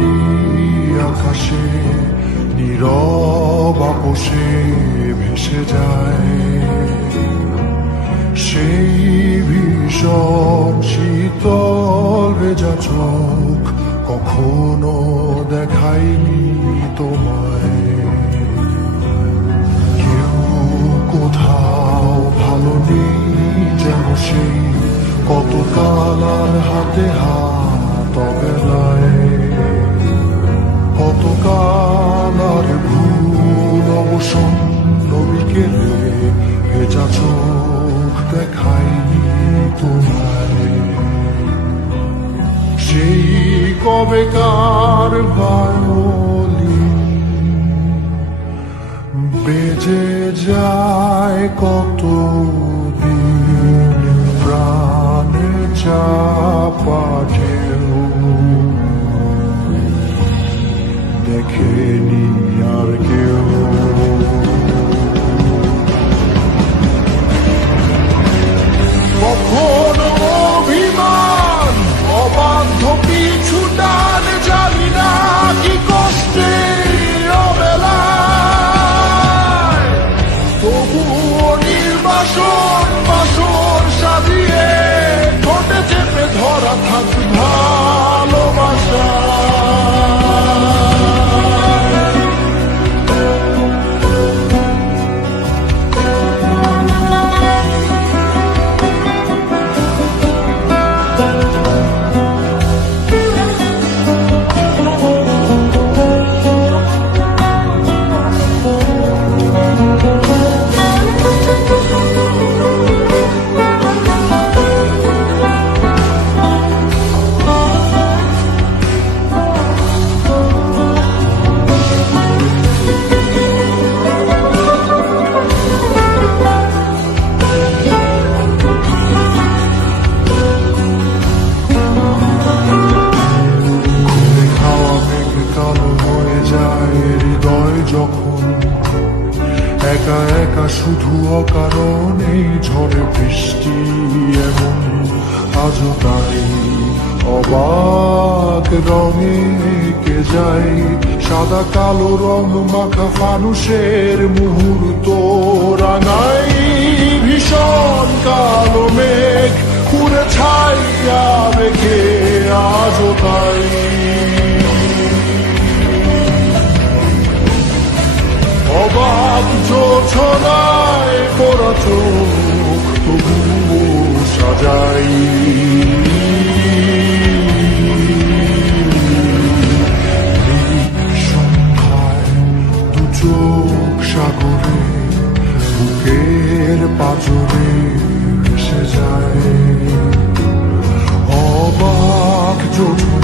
রাত্রি আকাশে নীরব আপোষে ভেসে যায় সেই ভীষণ শীতল ভেজা চোখ কখনো দেখাইনি তোমায়। কেউ কোথাও ভালো নেই যেন সেই কত কালার হাতে হাত অবেলায়, কত কালার ভুল অবসন্ন বিকেলে ভেজা চোখ দেখাইনি তোমায়। সেই কবেকার ভায়োলিন বেজে যায় কত দিন প্রাণে চাপা ঢেউ দেখেনি আর কেউ। কখনো অভিমান অবাধ্য পিছু টান জানি না কি কষ্টে অবেলায়, তবুও নির্বাসন বাসন সাজিয়ে ঠোঁটে চেপে ধরা থাক ভালোবাসা। যখন একা একা শুধু অকারণে ঝড়ে বৃষ্টি এমন আজও তাই অবাক রঙে কে যায় সাদা কালো রং মাখা ফানুষের মুহূর্ত রাঙাই ভীষণ কালো মেঘ পুরে ছাইয়া রেখে আজও তাই। অবাক জোছনায় পড়া চোখ তবুও সাজাই সন্ধ্যায় দু চোখ সাগরে বুকের পাঁজরে ভেসে যায়। অবাক জোছনা